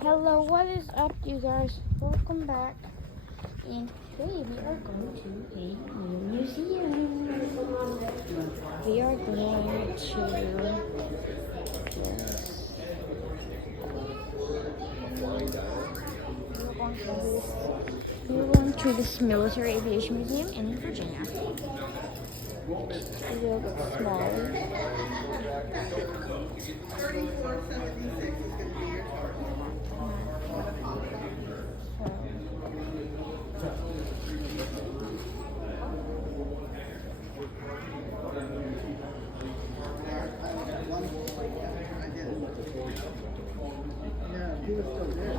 Hello, what is up, you guys? Welcome back. And today we are going to a new museum. We are going to this military aviation museum in Virginia. It's a little bit smaller. 3476 is going to be your target. Yeah, he was still there.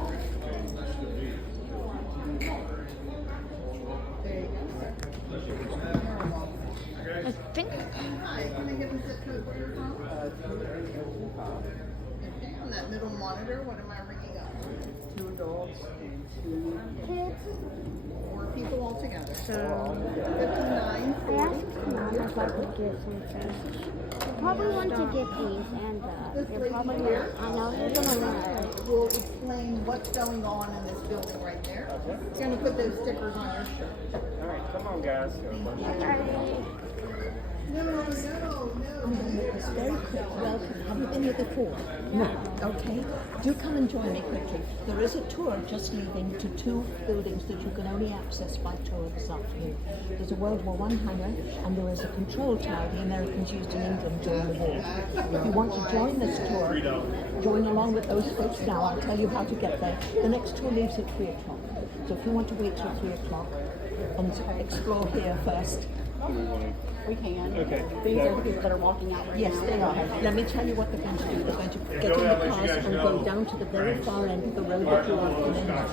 There you go, sir. I think. Hi, can I get the zip code for your home? Okay, on that middle monitor, what am I ringing up? 2 adults and 2 Kids. 4 people altogether. So, 5940. Mom, if I could get some fish. You probably want to get these, and This you're lady probably here I know you're gonna want to. will explain what's going on in this building right there. It's going to put those stickers on your shirt. All right, come on, guys. No. It's very quick. Welcome. Have you been here before? No. Okay. Do come and join me quickly. There is a tour just leaving to 2 buildings that you can only access by tour this afternoon. There's a World War I hangar and there is a control tower the Americans used in England during the war. If you want to join this tour, join along with those folks now. I'll tell you how to get there. The next tour leaves at 3 o'clock. So if you want to wait till 3 o'clock and explore here first. We can. Okay. These are the people that are walking out right Yes, now. they are. Let me tell you what they're going to do. They're going to get in the cars and go down to the very far end of the road that you are coming at.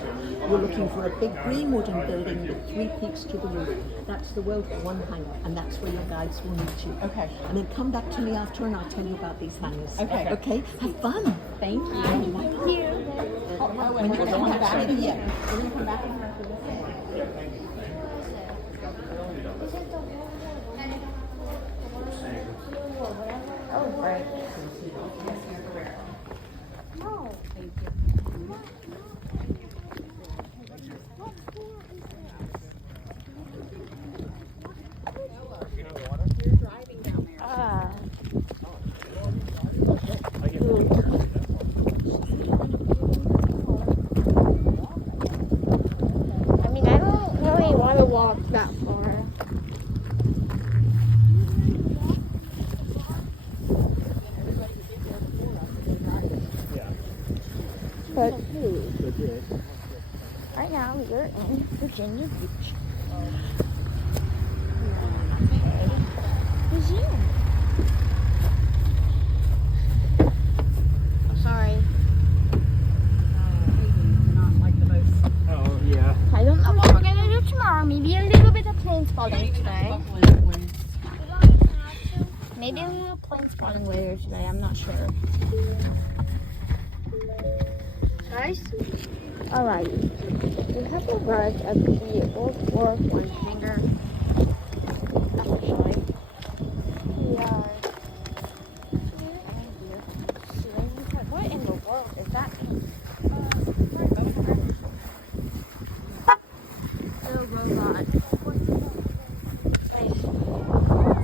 You're looking for a big green wooden building with 3 peaks to the roof. That's the World War I hangar, and that's where your guides will meet you. Okay. And then come back to me after, and I'll tell you about these hangars. Okay. Okay. Have fun. Thank you. Thank you. When you're going to come back, Yeah. we're going to come back and after this. Oh, right. No. Ah. I mean, I don't really want to walk that far. But right now we're in Virginia Beach. Museum. I'm sorry. Oh, yeah. I don't know what we're gonna do tomorrow. Maybe a little bit of plane spotting today. Maybe a little plane spotting later today. I'm not sure. Guys, alright. We have arrived at the World War I hangar. Actually, we are here. What in the world is that? The robot. Guys,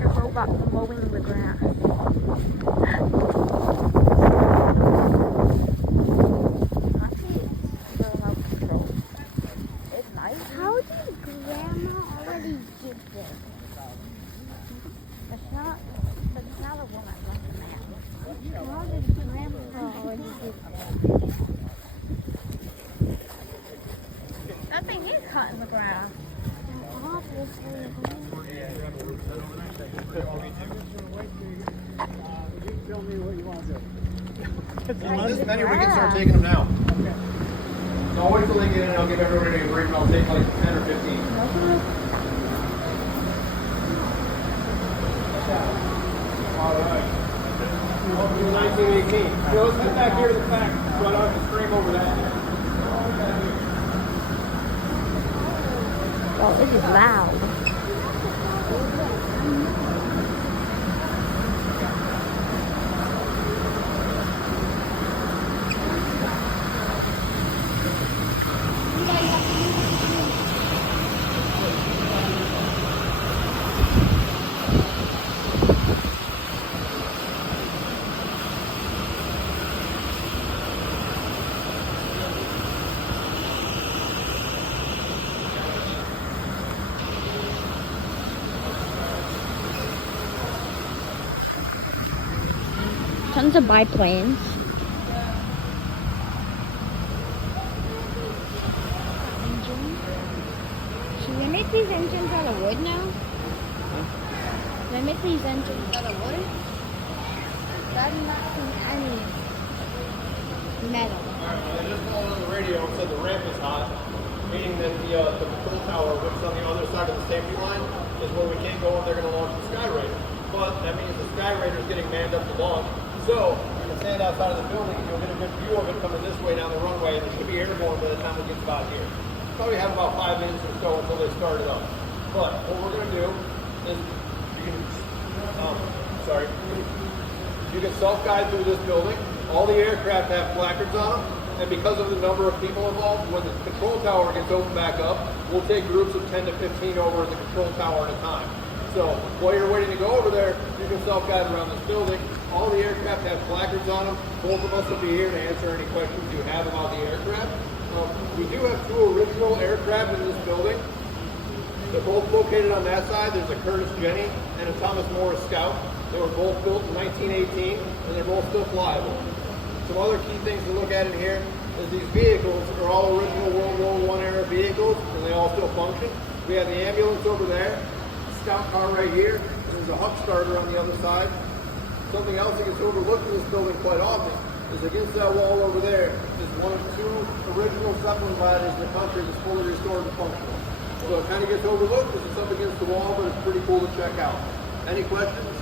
the robot mowing the grass. How did Grandma already get this? It's not a woman, that's a man. How did Grandma already get this? That thing is cutting the grass. This many, we can start taking them now. So I'll wait till they get in and I'll give everybody a break and I'll take like 10 or 15. All right. 1918. So let's get back here to the back. So I don't have to scream over that. Well, this is loud. wants to buy planes. Should we make these engines out of wood now? Should I make these engines out of wood? I'm not seeing any metal. I just called on the radio and said the ramp is hot, meaning that the control tower, which is on the other side of the safety line, is where we can't go and they're going to launch the Sky Raider. But that means the Sky Raider is getting manned up to launch. So you can stand outside of the building and you'll get a good view of it coming this way down the runway, and it should be airborne by the time it gets about here. Probably have about 5 minutes or so until they start it up. But what we're going to do is you can, you can self-guide through this building. All the aircraft have placards on them, and because of the number of people involved, when the control tower gets opened back up, we'll take groups of 10 to 15 over at the control tower at a time. So while you're waiting to go over there, you can self-guide around this building. All the aircraft have placards on them. Both of us will be here to answer any questions you have about the aircraft. We do have 2 original aircraft in this building. They're both located on that side. There's a Curtis Jenny and a Thomas Morris Scout. They were both built in 1918, and they're both still flyable. Some other key things to look at in here is these vehicles are all original World War I era vehicles, and they all still function. We have the ambulance over there, scout car right here, and there's a hub starter on the other side. Something else that gets overlooked in this building quite often is against that wall over there is one of 2 original Zeppelin gliders in the country that's fully restored and functional. So it kind of gets overlooked because it's up against the wall, but it's pretty cool to check out. Any questions?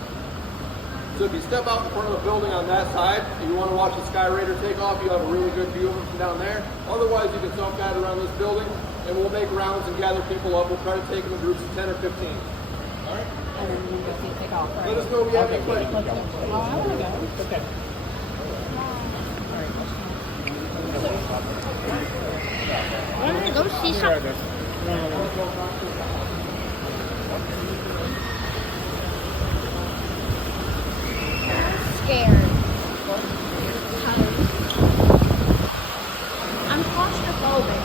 So if you step out in front of the building on that side and you want to watch the Sky Raider take off, you'll have a really good view of it from down there. Otherwise, you can self-guide around this building, and we'll make rounds and gather people up. We'll try to take them in groups of 10 or 15. All right? And then we go see take off, right? Let us know if you have any questions. Let's go. Oh, I want to go. Okay. I'm gonna go see something. Scared. I'm claustrophobic.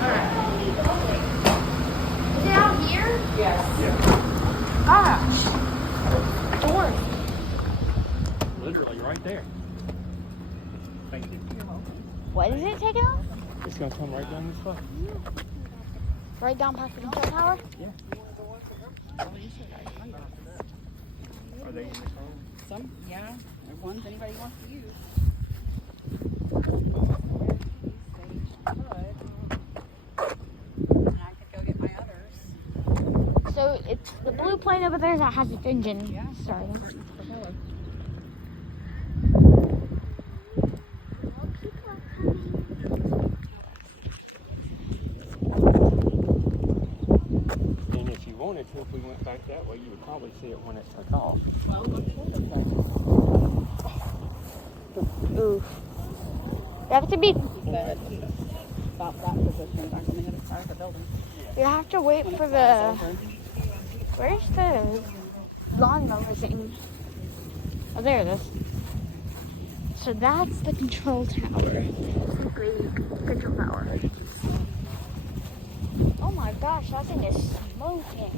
Alright. Is it out here? Yes. Gosh. Doors. Literally right there. Thank you. What is it taking off? It's gonna come right down this way. Right down past the control tower? Are they in this home? Some, yeah. There's ones anybody wants to use. And I could go get my others. So it's the blue plane over there that has its engine starting. And if you wanted to, if we went back that way, you would probably see it when it took off. Ooh. You have to be. About that position, back on the other side of the building. You have to wait for the. Where's the lawnmower thing? Oh, there it is. So that's the control tower. Control tower. Oh my gosh, that thing is smoking.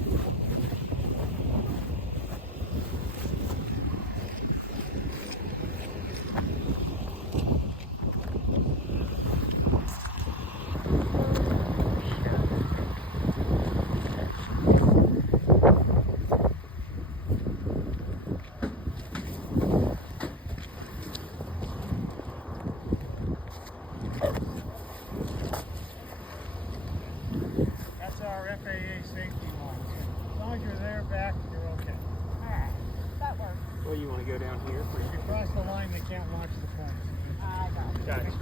That's our FAA safety line. As long as you're there back, you're okay. Alright. That works. Well, you want to go down here? If you cross the line, they can't launch the planes. I got it. Gotcha.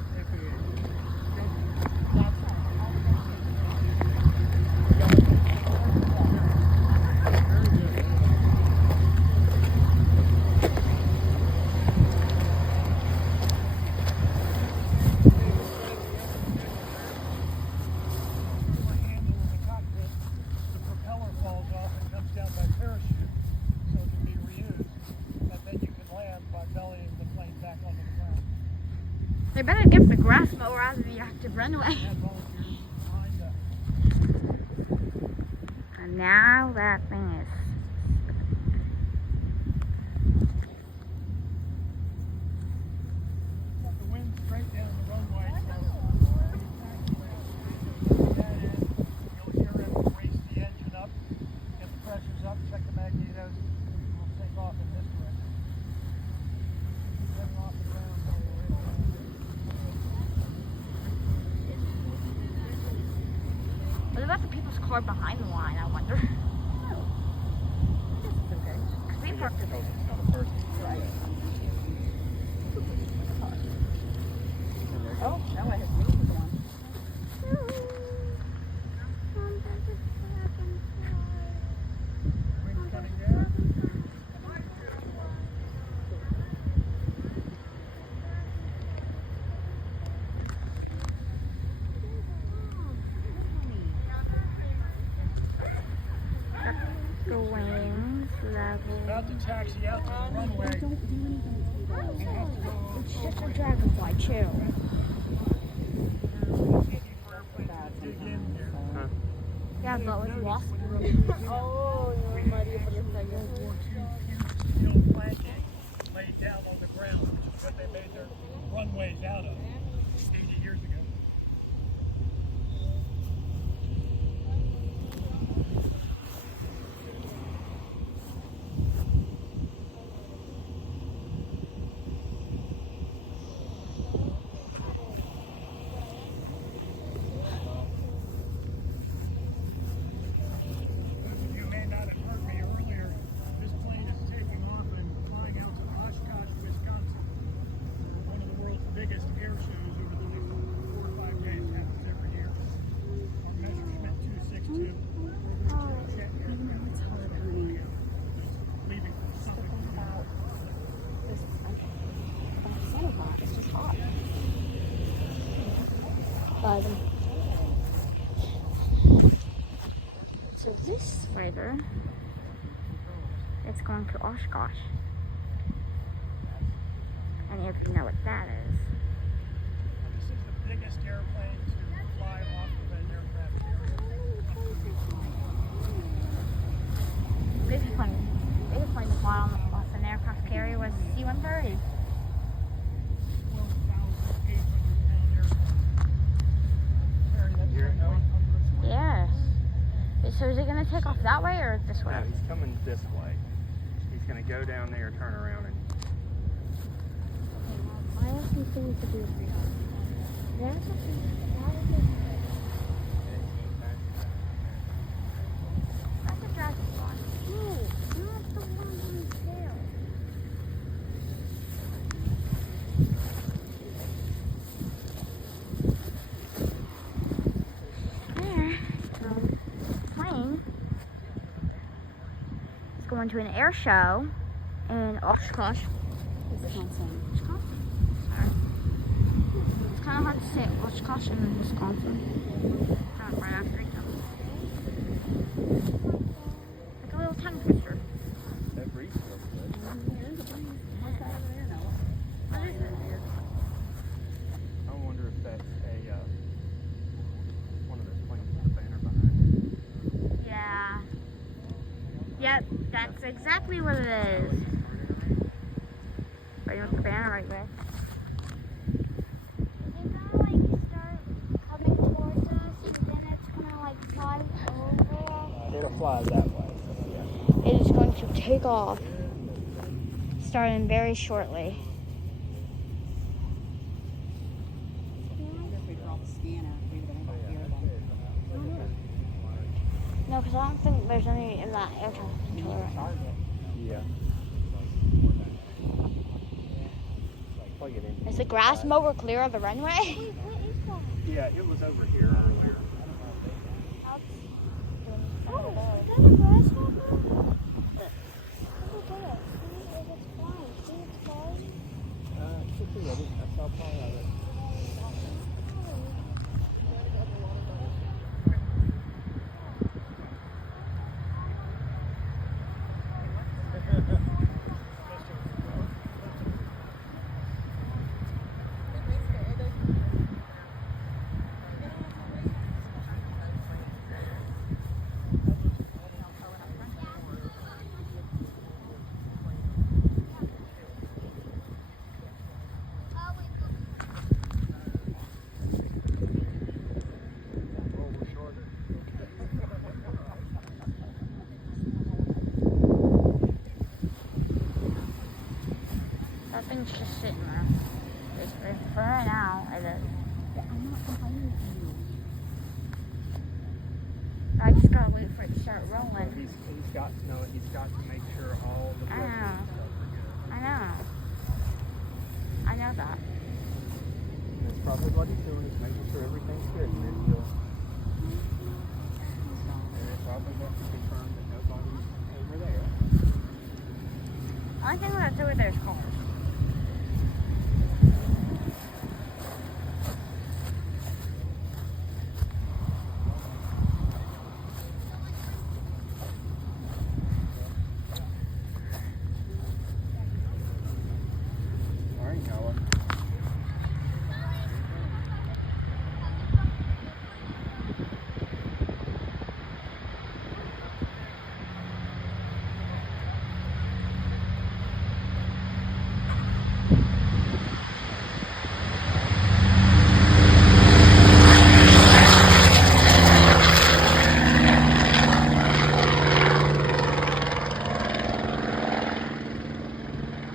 The propeller falls off and comes down by parachute, so it can be reused. But then you can land by bellying the plane back onto the ground. They better get the grass mower out of the active runway. Have volunteers behind And now that thing is. far behind the line, I wonder. Because we parked No, it's not a person. Oh, now I have wheels on. Wind coming down. the wings level. About to taxi out to the runway. It's just a dragonfly, chill. Dig in here. Yeah, but with wasp. Oh, you're mighty for the World War II steel planking laid down on the ground, which is what they made their runways out of 80 years ago. You may not have heard me earlier. This plane is taking off and flying out to Oshkosh, Wisconsin. One of the world's biggest air shows over the next 4 or 5 days. Happens every year. Our Messerschmitt 262 jet aircraft is leaving from Suffolk. It's just hot. But, So this freighter, it's going to Oshkosh. And if you know what that is. This is the biggest airplane to fly off of an aircraft carrier. Biggest plane to fly off an aircraft carrier was C-130. 12,800-pound airplane. Yes. So is it going to take off that way or this way? No, he's coming this way. He's going to go down there, turn around, and I have some things to do for you. There's a That's a dragonfly. No, not the one on the tail. There. So, plane is going to an air show in Oshkosh. Wisconsin. Wisconsin. Sorry. It's kind of hard to say Oshkosh in Wisconsin. Kind of right after each other. Like a little tongue twister. that breeze looks good. What is it? I wonder if that's a one of those planes with a banner behind it. Yeah. Yep, that's exactly what it is. Right with the banner right there. They're gonna like start coming towards us, and then it's gonna like fly over us. It'll fly that way. It is going to take off starting very shortly. No, because I don't think there's any in that air traffic controller. Yeah. Plug it in. Is the grass mower clear of the runway? Yeah, it was over here earlier. Oh, is that a grasshopper? Look at it. See, it's flying. See, it's flying. Could be. I saw part of it. That thing's just sitting there. Basically, for right now, it is. I'm not complaining to you. I just start rolling. He's got to make sure all the I know. I know. I know that. That's probably what he's doing, is making sure everything's good, and then he'll. And it probably wants to confirm that nobody's over there. Only thing that's over there is cars. All right, Noah.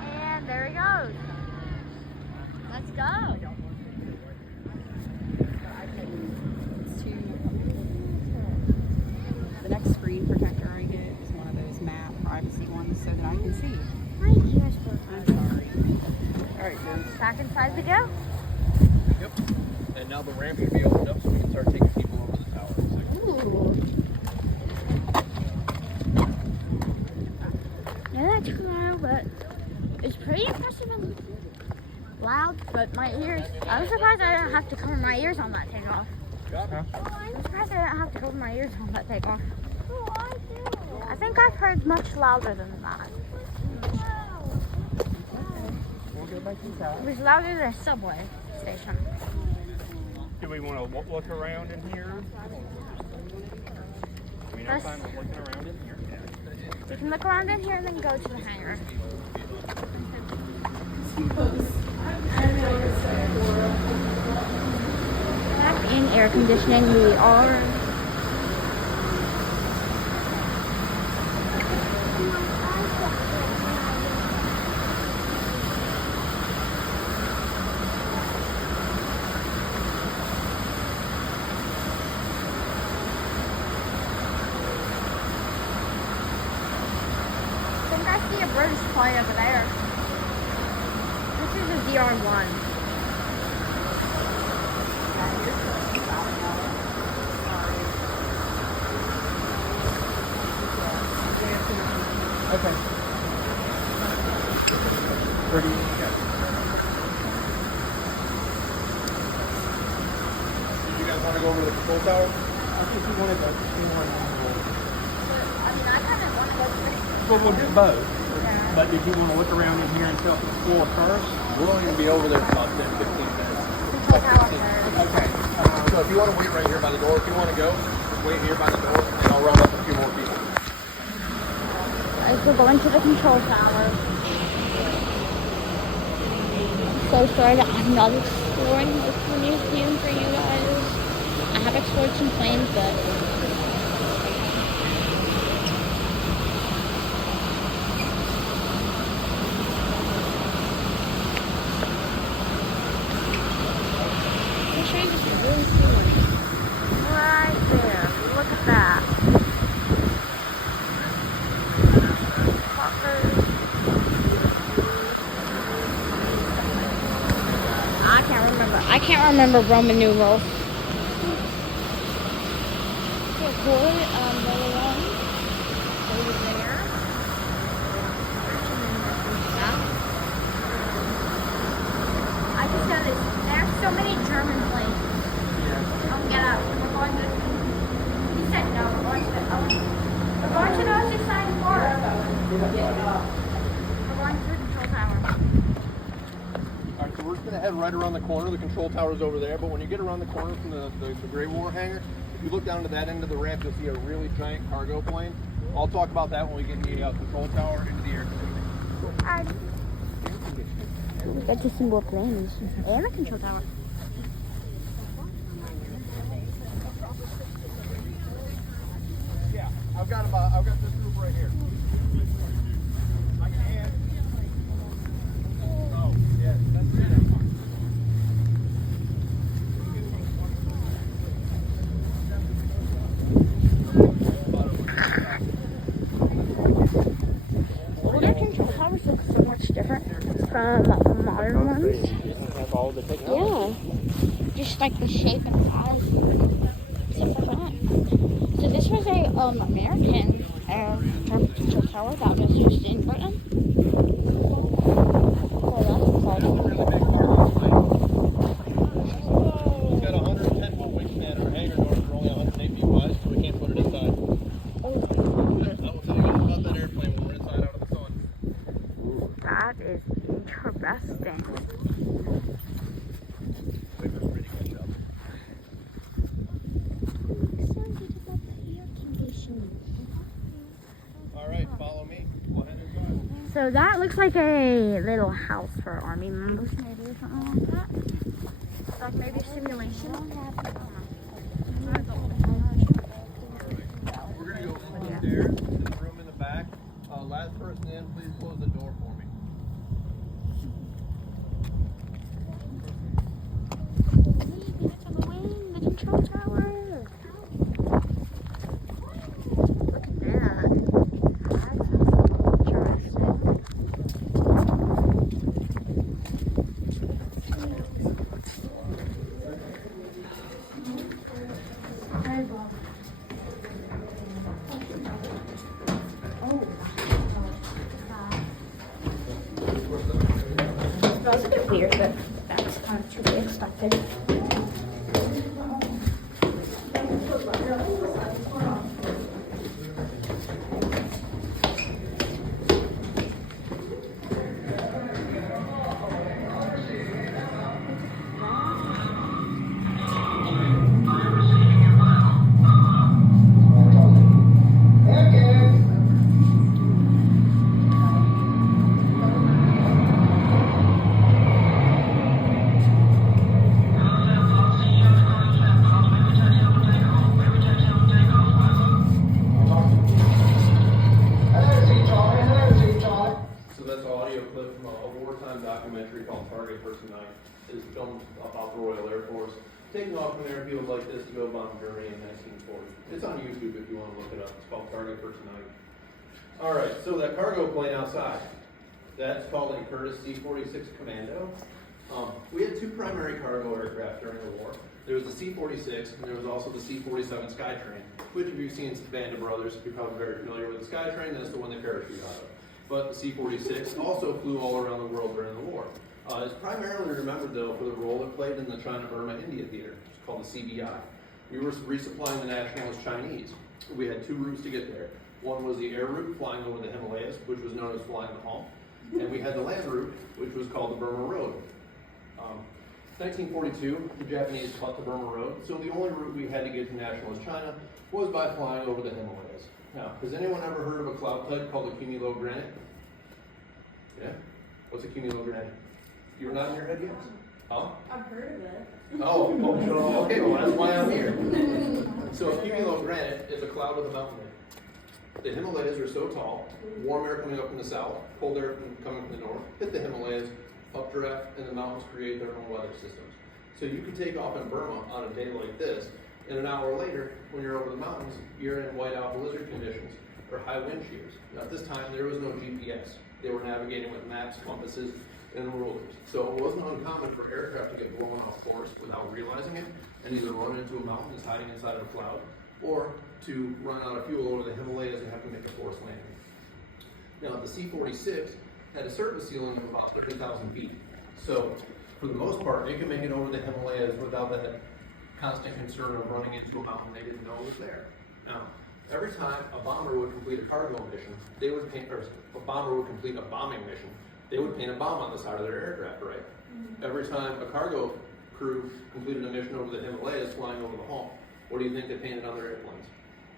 And there he goes. Let's go. The next screen protector I get is one of those matte privacy ones so that I can see. My ears were I'm sorry. All right, kids. Back inside we go. Yep. And now the ramp should be opened up so we can start taking people over the tower. Yeah, that's cool, but it's pretty impressive and loud. But my ears, I was surprised I didn't have to cover my ears on that takeoff. I'm surprised I didn't have to cover my ears on that takeoff. Oh, I do. I think I've heard much louder than that. We'll go back inside. It was louder than a subway station. Do we want to look around in here? I mean, I'm Let's- fine with looking around in here. We can look around in here and then go to the hangar. Back in air conditioning, we are. I think I see a British plane over there. This is a DR1. Okay. Where do you go? You guys want to go over to the control tower? I think you want to go. I mean, I kind of want to go to Well, we'll do both. Yeah. But did you want to look around in here and self-explore first? We're only going to be over there for about 10, 15 minutes. the control tower first. Okay. So if you want to wait right here by the door, if you want to go, just wait here by the door, and I'll round up a few more people. Guys, we're going to the control tower. So sorry that I'm not exploring most of the museum for you guys. I have explored some planes, but let me show you this really cool one. Right there. Look at that. I can't remember Roman numerals. So cool. Another one over there. I just got this. There's so many German planes. Oh, get up. We're going to. He said no. We're going to. We're going to those exciting parts. We're going to the control tower. All right, so we're just going to head right around the corner. The control tower's over there, but when you get around the corner from the Grey War hangar, if you look down to that end of the ramp, you'll see a really giant cargo plane. I'll talk about that when we get in the control tower into the air conditioning. We get to see more planes and the control tower. Yeah, I've got this group right here. I can hand. Oh, yeah, that's good. follow the technology. Yeah. Just like the shape and size. Except for that. So this was a American traffic control tower that was used in Britain. So that's It's got a 110 foot wingspan. Our hangar doors are only 108 feet wide, so we can't put it inside. I will tell you all about that airplane when we're inside out of the sun. that is interesting. All right, follow me. Go ahead and drive. So that looks like a little house for army members, maybe, or something like that. Like maybe a simulation. We're going to go upstairs to the room in the back. Last person in, please close the door for me. The control tower. Look at that. That's interesting. That was a bit weird, but that's kind of to be expected. So that's an audio clip from a wartime documentary called Target Person Night. It's filmed about the Royal Air Force, taking off from an airfield like this to go bomb Germany in 1940. It's on YouTube if you want to look it up. It's called Target Person Night. All right, so that cargo plane outside, that's called a Curtiss C-46 Commando. We had two primary cargo aircraft during the war. There was the C-46 and there was also the C-47 Skytrain, which if you've seen Band of Brothers, you're probably very familiar with the Skytrain. That's the one they parachute out of. But the C-46 also flew all around the world during the war. It's primarily remembered, though, for the role it played in the China-Burma-India theater. It's called the CBI. We were resupplying the nationalist Chinese. We had two routes to get there. One was the air route, flying over the Himalayas, which was known as flying the Hong. And we had the land route, which was called the Burma Road. 1942, the Japanese cut the Burma Road, so the only route we had to get to nationalist China was by flying over the Himalayas. Now, has anyone ever heard of a cloud type called a cumulogranite? Yeah? What's a cumulogranite? You were not in your head yet? Huh? I've heard of it. Oh, okay, well that's why I'm here. So a cumulogranite is a cloud with a mountain in it. The Himalayas are so tall, warm air coming up from the south, cold air coming from the north, hit the Himalayas, updraft, and the mountains create their own weather systems. So you can take off in Burma on a day like this, and an hour later, when you're over the mountains, you're in whiteout blizzard conditions, or high wind shears. Now at this time, there was no GPS. They were navigating with maps, compasses, and rulers. So it wasn't uncommon for aircraft to get blown off course without realizing it, and either run into a mountain that's hiding inside of a cloud, or to run out of fuel over the Himalayas and have to make a forced landing. Now the C-46 had a surface ceiling of about 30,000 feet. So for the most part, it could make it over the Himalayas without that constant concern of running into a mountain they didn't know was there. Now, every time a bomber would complete a cargo mission, they would paint, or a bomber would complete a bombing mission, they would paint a bomb on the side of their aircraft, right? Mm-hmm. Every time a cargo crew completed a mission over the Himalayas flying over the Hong, what do you think they painted on their airplanes?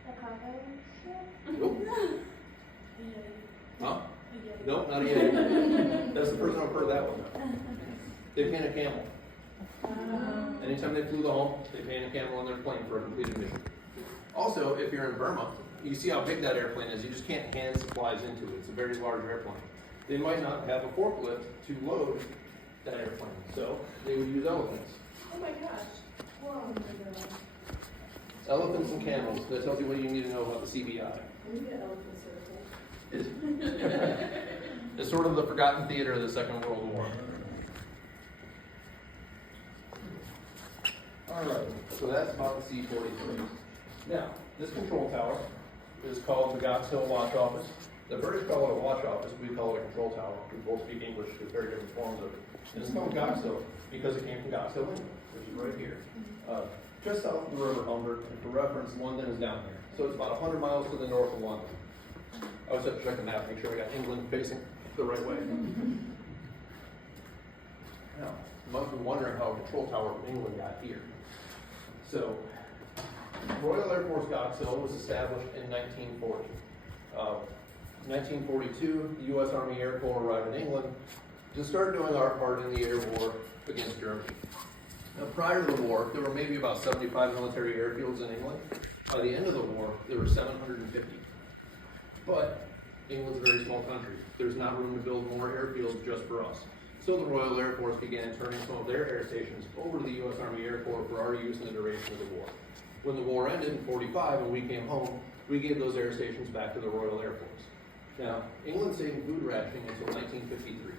The cargo ship? Nope. Huh? Nope, not a Yeti. That's the first time I've heard that one. They paint a camel. Anytime they flew the Hong, they paint a camel on their plane for a completed mission. Also, if you're in Burma, you see how big that airplane is. You just can't hand supplies into it. It's a very large airplane. They might not have a forklift to load that airplane, so they would use elephants. Oh my gosh. Whoa. Elephants and camels. That tells you what you need to know about the CBI. It's sort of the forgotten theater of the Second World War. Alright, so that's about the C-43. Now, this control tower is called the Gox Hill Watch Office. The British call it a watch office, we call it a control tower. We both speak English, there's very different forms of it. And it's called Gox Hill because it came from Gox Hill, England, which is right here. Just south of the River Humber, and for reference, London is down here. So it's about 100 miles to the north of London. I always have to check the map, make sure we got England facing the right way. Now, you must be wondering how a control tower from England got here. So, Royal Air Force Gox Hill was established in 1940. 1942, the U.S. Army Air Corps arrived in England to start doing our part in the air war against Germany. Now, prior to the war, there were maybe about 75 military airfields in England. By the end of the war, there were 750. But England's a very small country. There's not room to build more airfields just for us. So the Royal Air Force began turning some of their air stations over to the U.S. Army Air Corps for our use in the duration of the war. When the war ended in 45 and we came home, we gave those air stations back to the Royal Air Force. Now, England stayed in food rationing until 1953.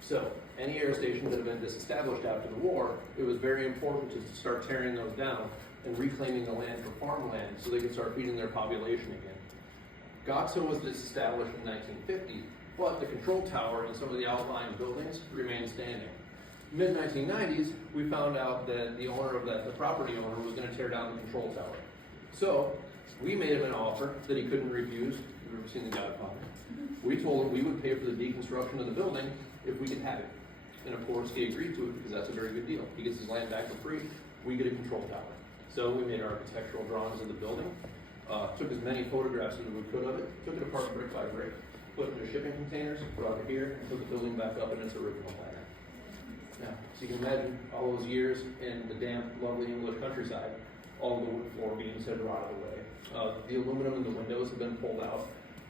So, any air stations that had been disestablished after the war, it was very important to start tearing those down and reclaiming the land for farmland so they could start feeding their population again. Gox Hill was disestablished in 1950, but the control tower and some of the outlying buildings remained standing. Mid-1990s, we found out that the owner of the property owner was going to tear down the control tower. So, we made him an offer that he couldn't refuse. You've ever seen The Godfather? We told him we would pay for the deconstruction of the building if we could have it. And of course, he agreed to it because that's a very good deal. He gets his land back for free, we get a control tower. So we made architectural drawings of the building, took as many photographs as we could of it, took it apart brick by brick, put it into shipping containers, brought it here, and put the building back up in its original pattern. Now, so you can imagine all those years in the damp, lovely English countryside, all the wood floor beams had rotted away. The aluminum in the windows have been pulled out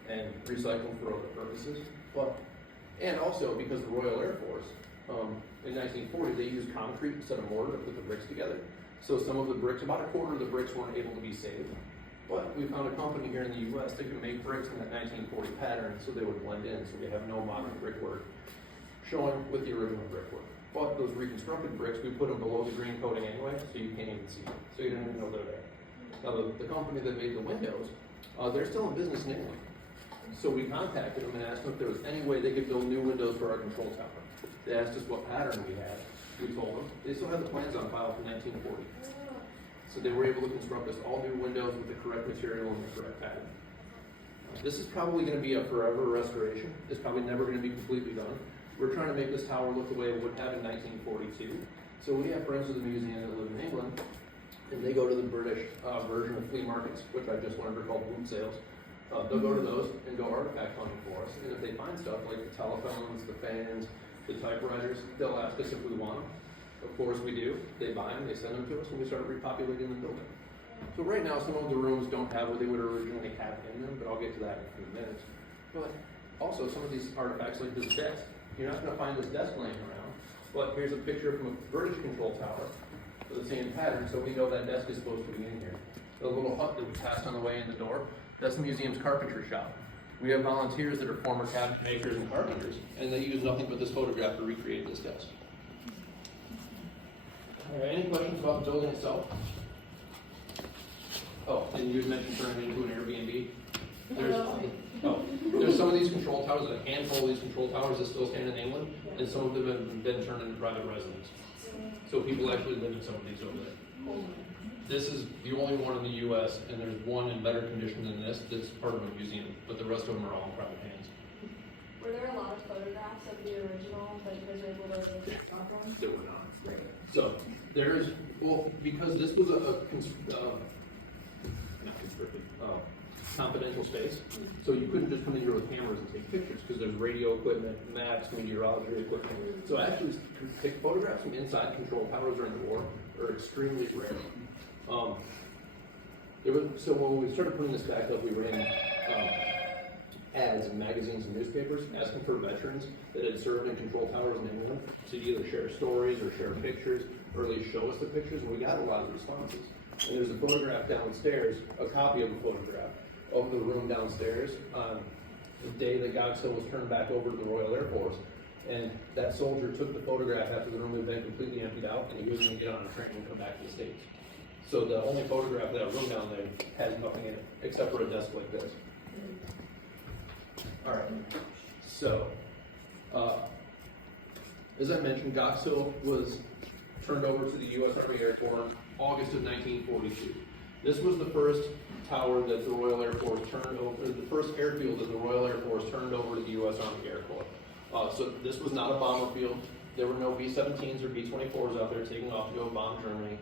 and recycled for other purposes. And also because the Royal Air Force, in 1940, they used concrete instead of mortar to put the bricks together. So some of the bricks, about a quarter of the bricks weren't able to be saved. But we found a company here in the U.S. that could make bricks in that 1940 pattern so they would blend in, so we have no modern brickwork showing with the original brickwork. But those reconstructed bricks, we put them below the green coating anyway, so you can't even see them. So you don't even know they're there. Now, the company that made the windows, they're still in business in England. So we contacted them and asked them if there was any way they could build new windows for our control tower. They asked us what pattern we had. We told them. They still had the plans on file from 1940. So they were able to construct us all new windows with the correct material and the correct pattern. This is probably going to be a forever restoration. It's probably never going to be completely done. We're trying to make this tower look the way it would have in 1942. So we have friends of the museum that live in England, and they go to the British version of flea markets, which I just learned are called boot sales. They'll go to those and go artifact hunting for us. And if they find stuff like the telephones, the fans, the typewriters, they'll ask us if we want them. Of course we do. They buy them, they send them to us, and we start repopulating the building. So right now, some of the rooms don't have what they would originally have in them, but I'll get to that in a few minutes. But also, some of these artifacts, like this desk, you're not going to find this desk laying around. But here's a picture from a British control tower with the same pattern, so we know that desk is supposed to be in here. The little hut that we passed on the way in the door, that's the museum's carpentry shop. We have volunteers that are former cabinet makers and carpenters, and they use nothing but this photograph to recreate this desk. All right, any questions about the building itself? Oh, and you had mentioned turning it into an Airbnb. There's some of these control towers, a handful of these control towers that still stand in England, and some of them have been turned into private residence. So people actually live in some of these over there. This is the only one in the U.S., and there's one in better condition than this that's part of a museum, but the rest of them are all in private hands. Were there a lot of photographs of the original that you guys were able to construct on? There were not. So there's, well, because this was confidential space, so you couldn't just come in here with cameras and take pictures because there's radio equipment, maps, meteorology equipment. So actually, take photographs from inside control towers during the war are extremely rare. So when we started putting this back up, we ran ads in magazines and newspapers asking for veterans that had served in control towers in England to either share stories or share pictures, or at least show us the pictures, and we got a lot of responses. And there's a photograph downstairs, a copy of a photograph of the room downstairs on the day that Gox Hill was turned back over to the Royal Air Force. And that soldier took the photograph after the room had been completely emptied out, and he was going to get on a train and come back to the States. So the only photograph of that room down there has nothing in it, except for a desk like this. All right, so, as I mentioned, Gox Hill was turned over to the U.S. Army Air Corps in August of 1942. This was the first tower that the Royal Air Force turned over, the first airfield that the Royal Air Force turned over to the U.S. Army Air Corps. So this was not a bomber field. There were no B-17s or B-24s out there taking off to go bomb Germany.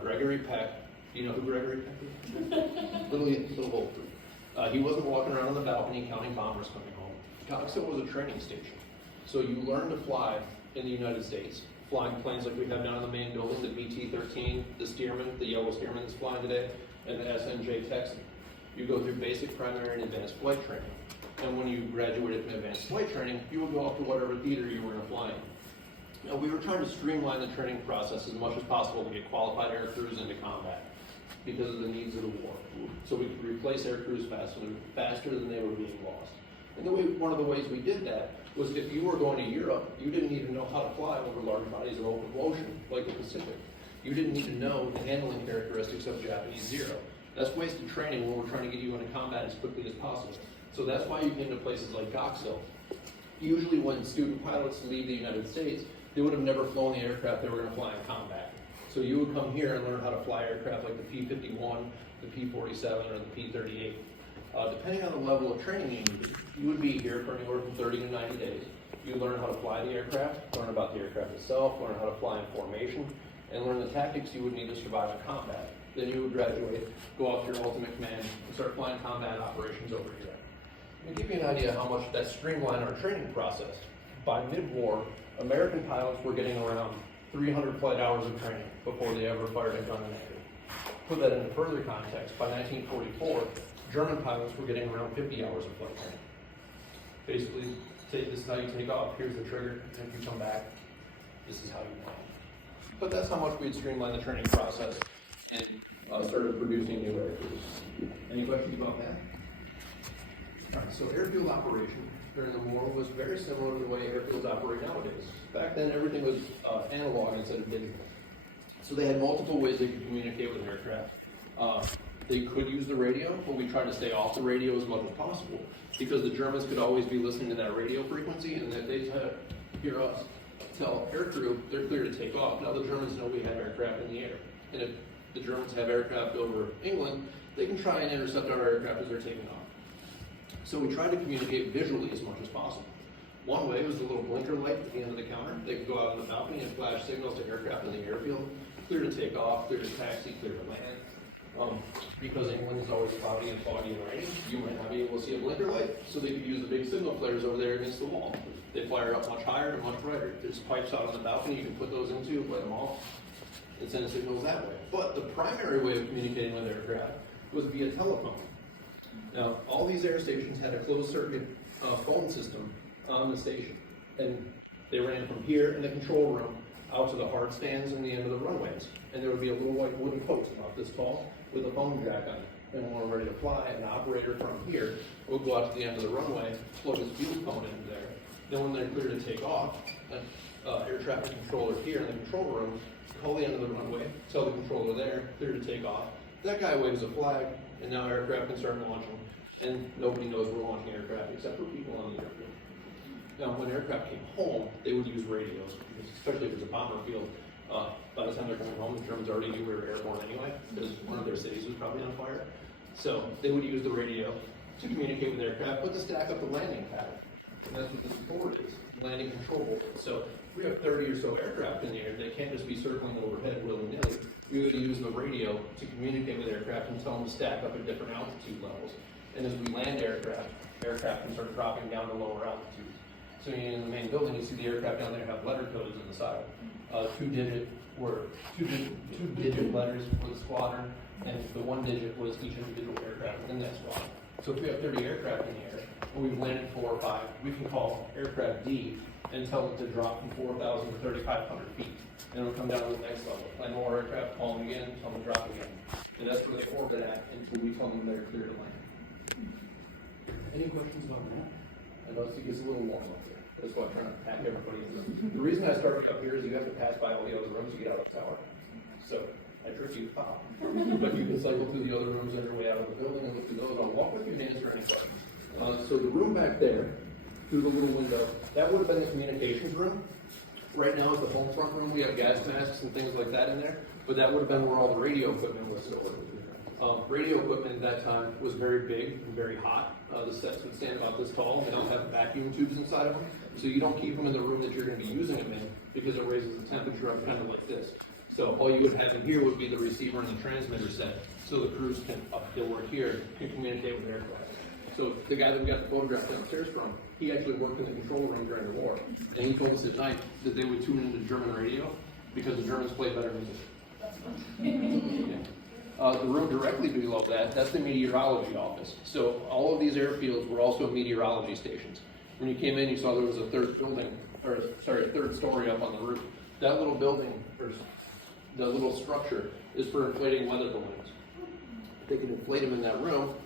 Gregory Peck, do you know who Gregory Peck is? little old. He wasn't walking around on the balcony counting bombers coming home. Gox Hill was a training station. So you learn to fly in the United States, flying planes like we have down in the main building, the BT-13, the Stearman, the yellow Stearman that's flying today, and the SNJ Texan. You go through basic, primary, and advanced flight training. And when you graduated from advanced flight training, you would go off to whatever theater you were going to fly in. Now, we were trying to streamline the training process as much as possible to get qualified air crews into combat because of the needs of the war. So we could replace air crews faster than they were being lost. And one of the ways we did that was if you were going to Europe, you didn't even know how to fly over large bodies of open ocean, like the Pacific. You didn't need to know the handling characteristics of Japanese Zero. That's wasted training when we're trying to get you into combat as quickly as possible. So that's why you came to places like Gox Hill. Usually when student pilots leave the United States, they would have never flown the aircraft they were going to fly in combat. So you would come here and learn how to fly aircraft like the P-51, the P-47, or the P-38. Depending on the level of training you need, you would be here for anywhere from 30 to 90 days. You would learn how to fly the aircraft, learn about the aircraft itself, learn how to fly in formation, and learn the tactics you would need to survive in combat. Then you would graduate, go off to your ultimate command, and start flying combat operations over here. To give you an idea how much that streamlined our training process, by mid-war, American pilots were getting around 300 flight hours of training before they ever fired a gun in air. Put that into further context, by 1944, German pilots were getting around 50 hours of flight training. Basically, this is how you take off, here's the trigger, and if you come back, this is how you fly. But that's how much we'd streamlined the training process and started producing new aircrews. Any questions about that? All right, so airfield operation during the war was very similar to the way airfields operate nowadays. Back then, everything was analog instead of digital. So they had multiple ways they could communicate with an aircraft. They could use the radio, but we tried to stay off the radio as much as possible because the Germans could always be listening to that radio frequency, and then they'd hear us tell aircrew they're clear to take off. Now the Germans know we have aircraft in the air, and if the Germans have aircraft over England, they can try and intercept our aircraft as they're taking off. So we tried to communicate visually as much as possible. One way was the little blinker light at the end of the counter. They could go out on the balcony and flash signals to aircraft in the airfield, clear to take off, clear to taxi, clear to land. Because England is always cloudy and foggy and rainy, you might not be able to see a blinker light, so they could use the big signal flares over there against the wall. They flare up much higher and much brighter. There's pipes out on the balcony you can put those into, light them off, and send signals that way. But the primary way of communicating with aircraft was via telephone. Now, all these air stations had a closed circuit phone system on the station, and they ran from here in the control room out to the hard stands and the end of the runways. And there would be a little white wooden post about this tall with a phone jack on it. And when we're ready to fly, an operator from here would go out to the end of the runway, plug his fuel phone into there. Then when they're clear to take off, an air traffic controller here in the control room, call the end of the runway, tell the controller there, clear to take off. That guy waves a flag, and now aircraft can start launching. And nobody knows we're launching aircraft except for people on the airfield. Now, when aircraft came home, they would use radios, especially if it's a bomber field. By the time they're coming home, the Germans already knew we were airborne anyway, because one of their cities was probably on fire. So they would use the radio to communicate with aircraft, but to stack up the landing pattern. And that's what this board is, landing control board. So if we have 30 or so aircraft in the air, they can't just be circling overhead willy-nilly. We would use the radio to communicate with aircraft and tell them to stack up at different altitude levels. And as we land aircraft can start dropping down to lower altitudes. So in the main building, you see the aircraft down there have letter codes on the side. Two-digit letters for the squadron, and the one digit was each individual aircraft within that squadron. So if we have 30 aircraft in the air, and we've landed 4 or 5, we can call aircraft D and tell them to drop from 4,000 to 3,500 feet. And it'll come down to the next level. Land more aircraft, call them again, tell them to drop again. And that's where they orbit at until we tell them they're clear to land. Any questions about that? I know it gets a little long up there. That's why I'm trying to pack everybody in. The reason I started up here is you have to pass by all the other rooms to get out of the tower. So I tricked you, but you can cycle through the other rooms on your way out of the building and look through those. I'll walk with you to answer any questions. So the room back there, through the little window, that would have been the communications room. Right now is the home front room. We have gas masks and things like that in there, but that would have been where all the radio equipment was stored. Radio equipment at that time was very big and very hot. The sets would stand about this tall, and they don't have vacuum tubes inside of them, so you don't keep them in the room that you're going to be using them in because it raises the temperature up kind of like this. So all you would have in here would be the receiver and the transmitter set, so the crews can, up there work here, can communicate with aircraft. So the guy that we got the photograph downstairs from, he actually worked in the control room during the war, and he told us at night that they would tune into German radio because the Germans played better music. Yeah. The room directly below that, that's the meteorology office. So all of these airfields were also meteorology stations. When you came in, you saw there was a third story up on the roof. That little building, or the little structure, is for inflating weather balloons. They can inflate them in that room,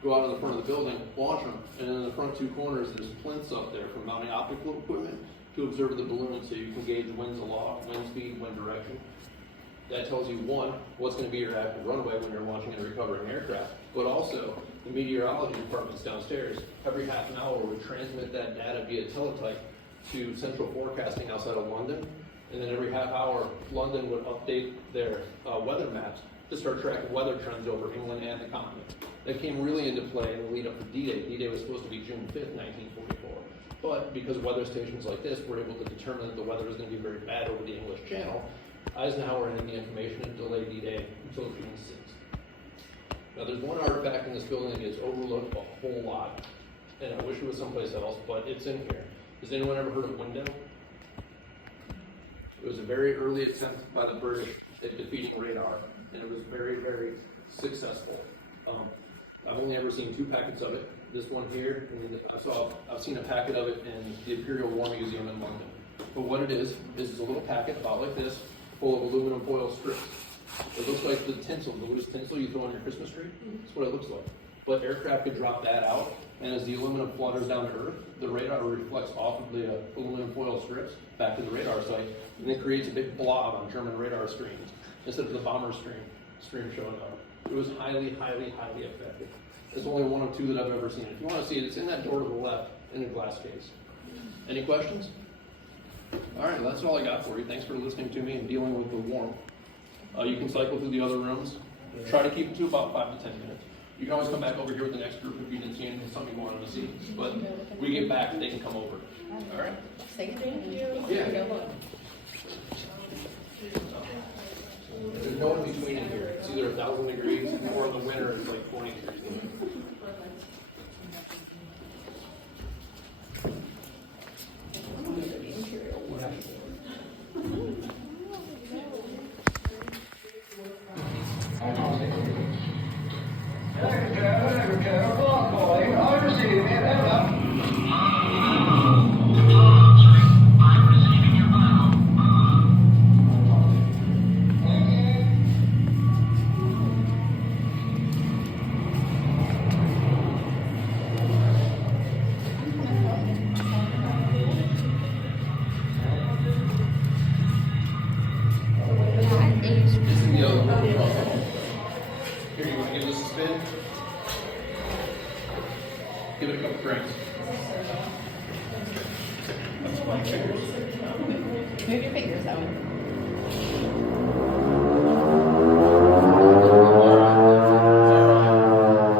go out in the front of the building, launch them, and then in the front two corners, there's plinths up there for mounting optical equipment to observe the balloon so you can gauge winds aloft, wind speed, wind direction. That tells you, one, what's going to be your active runway when you're launching and recovering aircraft, but also the meteorology departments downstairs, every half an hour would transmit that data via teletype to central forecasting outside of London, and then every half hour, London would update their weather maps to start tracking weather trends over England and the continent. That came really into play in the lead up to D-Day. D-Day was supposed to be June 5th, 1944. But because weather stations like this were able to determine that the weather was going to be very bad over the English Channel, Eisenhower ended the information and delayed D-Day until June 6th. Now there's one artifact in this building that gets overlooked a whole lot, and I wish it was someplace else, but it's in here. Has anyone ever heard of window? It was a very early attempt by the British at defeating radar, and it was very, very successful. I've only ever seen 2 packets of it. This one here, and I've seen a packet of it in the Imperial War Museum in London. But what it is a little packet about like this, full of aluminum foil strips. It looks like the tinsel, the loose tinsel you throw on your Christmas tree. That's what it looks like. But aircraft could drop that out, and as the aluminum flutters down to Earth, the radar reflects off of the aluminum foil strips back to the radar site, and it creates a big blob on German radar screens instead of the bomber stream showing up. It was highly, highly, highly effective. It's only one of 2 that I've ever seen. If you want to see it, it's in that door to the left in a glass case. Any questions? All right, well, that's all I got for you. Thanks for listening to me and dealing with the warmth. You can cycle through the other rooms. Try to keep it to about 5 to 10 minutes. You can always come back over here with the next group if you didn't see anything, something you wanted to see. But we get back, they can come over. All right? Thank you. Yeah. There's no in between in here. It's either 1,000 degrees or in the winter it's like 20 degrees. Give it a couple cranks. Move your fingers that way.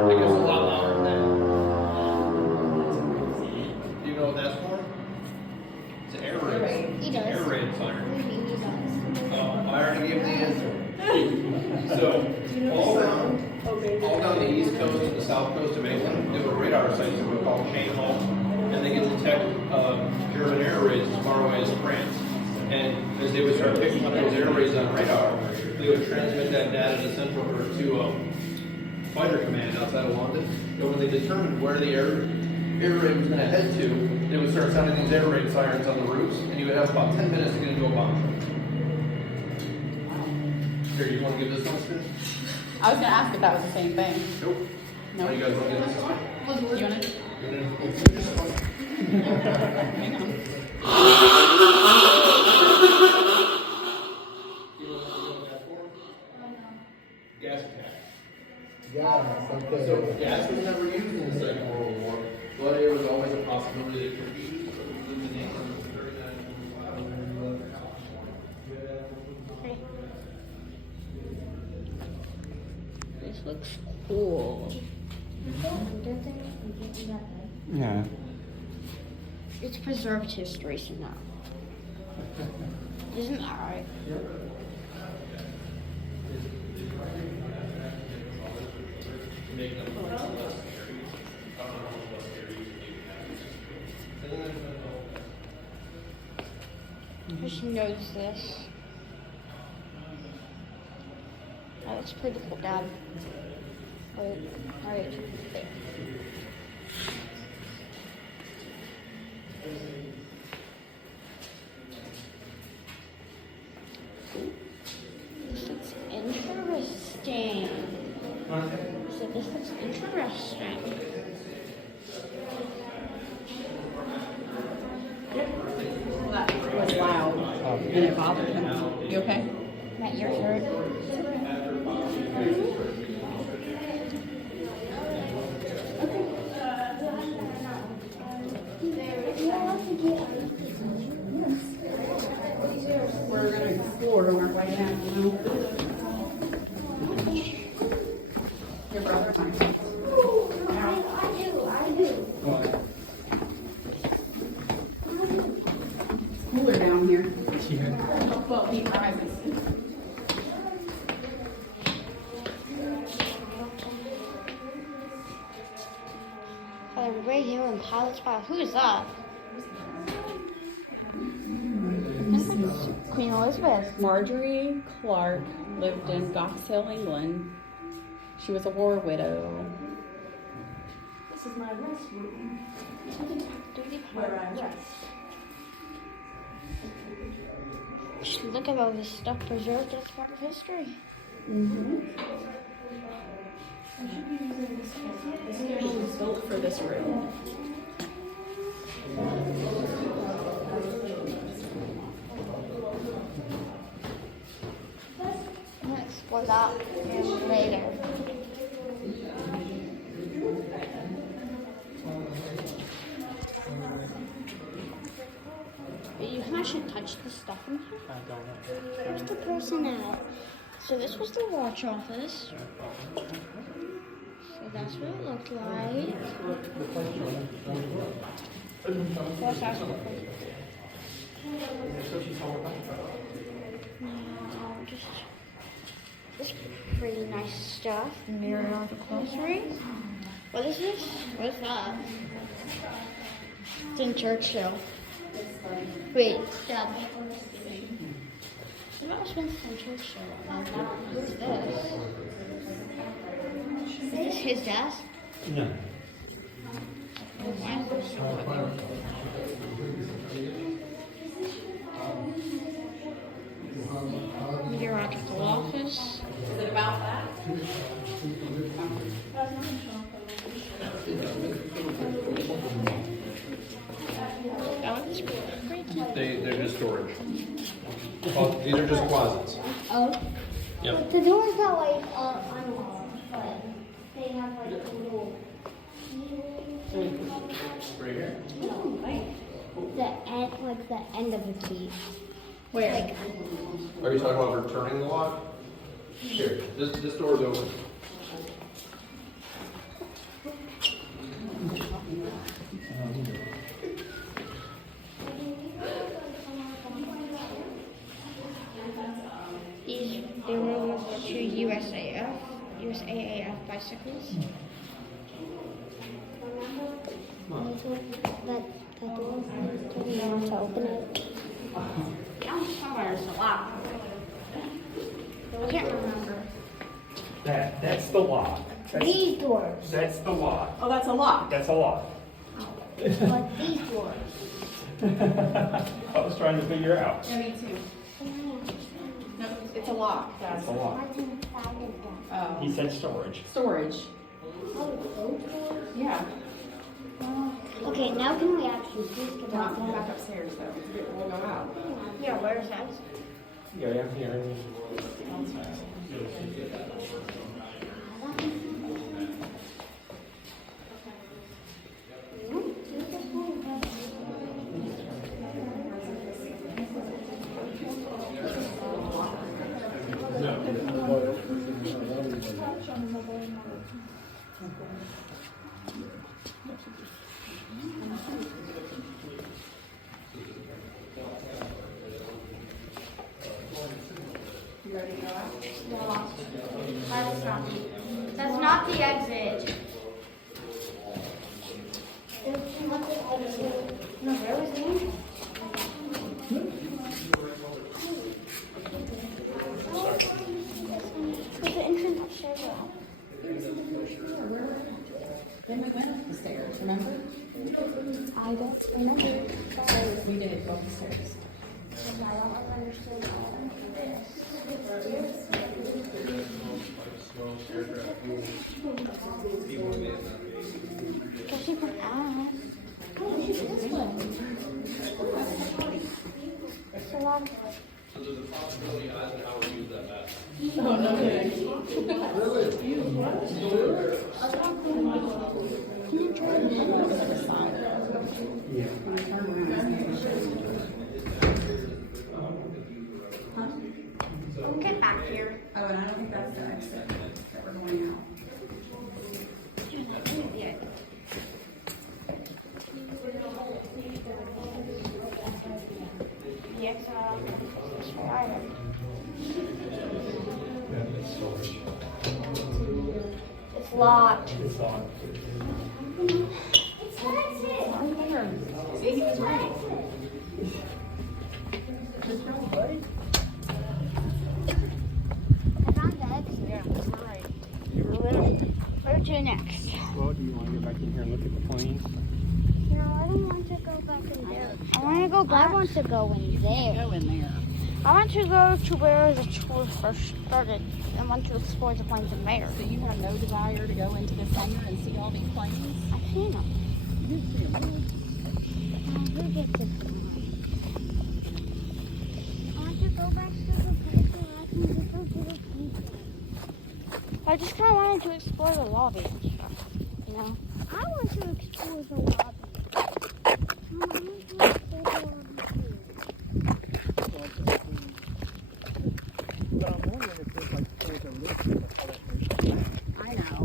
It gets a lot louder than that. Do you know what that's for? It's an air raid. He does. Air raid siren. What do you mean he does? I already gave the answer. So, all down the east coast and the south coast of England, there were radar sites that were called chain hall, and they could detect German air raids as far away as France. And as they would start picking up those air raids on radar, they would transmit that data to central or to fighter command outside of London. And when they determined where the air raid was going to head to, they would start sounding these air raid sirens on the roofs, and you would have about 10 minutes to get into a bomb. Here, you want to give this one a spin? I was going to ask if that was the same thing. Nope. No. You guys want to give this one? You want to? Gas attack. So gas was never used in the Second World War, but it was always a possibility that it could be used in the name during that. Okay. This looks cool. Yeah. It's preserved history somehow. Isn't that right? I just noticed this. Oh, that's pretty cool, Dad. Wait, alright. This looks interesting. So this looks interesting. That was loud and it bothered him. You okay? My ears hurt. We're going to explore on our way down. Your brother might. I do. Cooler down here. Well, he rises. Radio and pilot's pilot. Who is that? Queen Elizabeth. Marjorie Clark lived in Goss Hill, England. She was a war widow. This is my rest room. Where I rest. Look at all this stuff preserved as part of history. This room was built for this room. We'll explore that later. You can actually touch the stuff in here. I don't know. There's the personnel. So this was the watch office. So that's what it looked like. What's that? Now, just this pretty nice stuff. Mirror all the clothesry. What is this? What is that? It's in Churchill. Wait, Dad. That was Winston Churchill. Who's this? Is this his desk? No. Why is there so much? Meteorological office. Is it about that? Oh, it's pretty. They're just storage. Oh, these are just closets. Oh. Yep. The doors are like unlocked, but they have like a little Right here. the end, like the end of the key. Where? Like, Are you talking about returning the lock? Here, this door's open. They were two USAF bicycles. that door, do you want to open it? There's a lot. I can't remember. That's the lock. These doors. That's the lock. Oh, that's a lock. That's a lock. But these doors. I was trying to figure out. Yeah, me too. No, it's a lock. That's a lock. What's inside of them? Oh. He said storage. Storage. Oh, those doors? Yeah. Okay, now can we actually please get Not off? going back upstairs though. We'll go out. Yeah, where's that? Yeah, here. That's not the exit. No, where was it? There's the entrance upstairs. Then we went up the stairs, remember? I don't remember. We did go up the stairs. I don't understand all of this. Guess you can ask. It's a lot of get back here. Oh, and I don't think that's the exit that we're going out. The exit is right. It's locked. See, he was right. I found the exit. Yeah, right. You were right. Where to next? Well, do you want to go back in here and look at the planes? No, I don't want to go back in there. I want to go back. I want to go in there. Go in there. I want to go to where the tour first started and want to explore the planes in there. So you have no desire to go into this hangar and see all these planes? I've seen them. Who gets it? I want to go back to the place where I can go to the people. I just kind of wanted to explore the lobby and stuff, you know? I want to explore the lobby. Mom, I want to explore the lobby too. But I'm wondering if there's like a list. I know.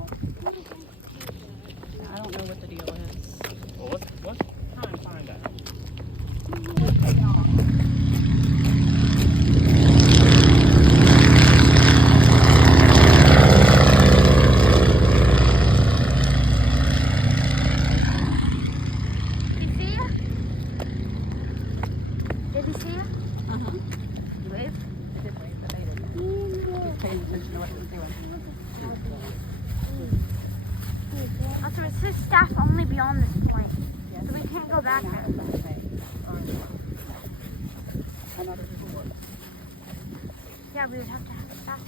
I don't know what the deal is. Well, let's try and find out. Did you see it? Uh-huh. You waved? I did wave, but they didn't. Just paying attention to what he was doing. Also, it says staff only beyond this point, so we can't go back there. Another reward. Yeah, we would have to have staff.